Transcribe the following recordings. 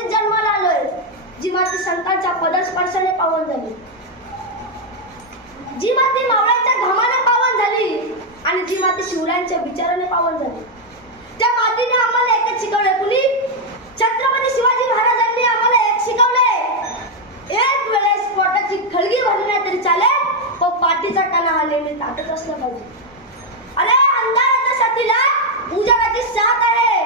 मातीत जन्माला आलोय, जी माती संतांच्या पदस्पर्शाने पावन झाली, जी माती मावळ्यांच्या घामाने पावन झाली आणि जी माती शिवरायांच्या विचाराने पावन झाली, त्या मातीने आम्हाला एकच शिकवले. कुणी? छत्रपती शिवाजी महाराजांनी आम्हाला एक शिकवले, एक वेळेस पोटाची खळगी भरली नाही तरी चालेल, पण पाठीचा कणा हा नेहमी ताटत असला पाहिजे. अरे अंधाराच्या साथीला उजाडाची साथ आहे,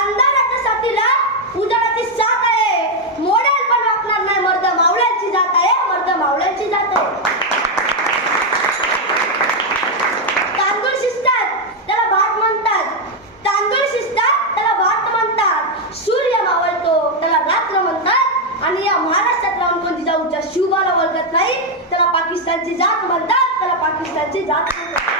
अंधाराच्या साथीला उजाडाची साथ आहे. मोडेल पण वापरणार नाही, मर्द मावळ्यांची जात आहे, मर्द मावळ्यांची जात आहे. तांदूळ शिजतात त्याला भात म्हणतात, तांदूळ शिजतात त्याला भात म्हणतात. सूर्य मावळतो त्याला रात्र म्हणतात. आणि या महाराष्ट्रात राहून कोण जिजाऊच्या शिवबाला ओळखत नाही त्याला पाकिस्तानची जात म्हणतात, त्याला पाकिस्तानची जात म्हणतात.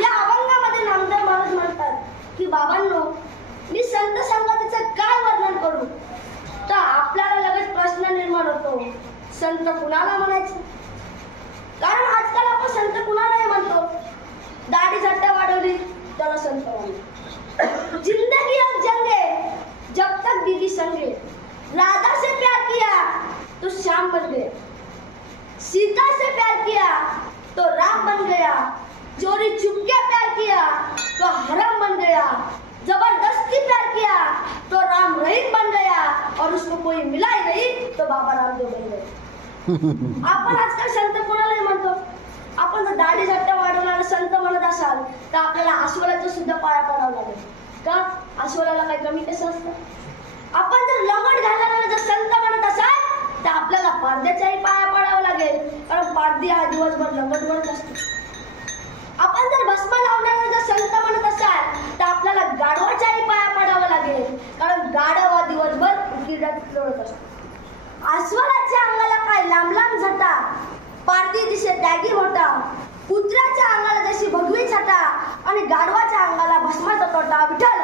या अभंगामध्ये नामदेव महाराज म्हणतात की बाबांनो, मी संत संगतीचं काय वर्णन करू? तर आपल्याला लगेच प्रश्न निर्माण होतो, संत कुणाला म्हणायचं? कारण आजकाल आपण संत कुणालाही म्हणतो. दाढी झट्टा वाढवली त्याला संत म्हणतो. जिंदगी एक जंग है जब तक बीवी संगे, राधा से प्यार किया तो श्याम बन गया, सीता से प्यार किया तो राम बन गया, चोरी छुपके प्यार किया तो हराम बन गया, जबरदस्ती प्यार किया तो राम रहीम बन गया, और उसको कोई मिला ही नहीं तो बाबा रामदेव बन गए. आपण आजकाल संत कोणालाही म्हणतो. आपण जर दाढी झट्टा वाढवणारा संत म्हणत असाल तर आपल्याला अस्वलाचं सुद्धा पाया पडावं लागेल. का? अस्वलाला काही कमी कसं असतं? आपण जर लंगोट घालणारा जर संत म्हणत असाल तर आपल्याला पारद्याच्याही पाया पडावं लागेल, कारण पारदी हा दिवसभर लंगोट म्हणत असतो. आपण जर भस्म लावणारा जर संत म्हणत असाल तर आपल्याला गाढवाच्याही पाया पडावं लागेल, कारण गाढव हा दिवसभर उकिरड्यात लोळत असतो. अस्वलाच्या अंगाला काय लांब लांब झटा, पारदी दिसे त्यागी मोठा, कुत्र्याच्या अंगाला जशी भगवी छटा आणि गाढवाच्या अंगाला भस्माचा तोटा. विठ्ठल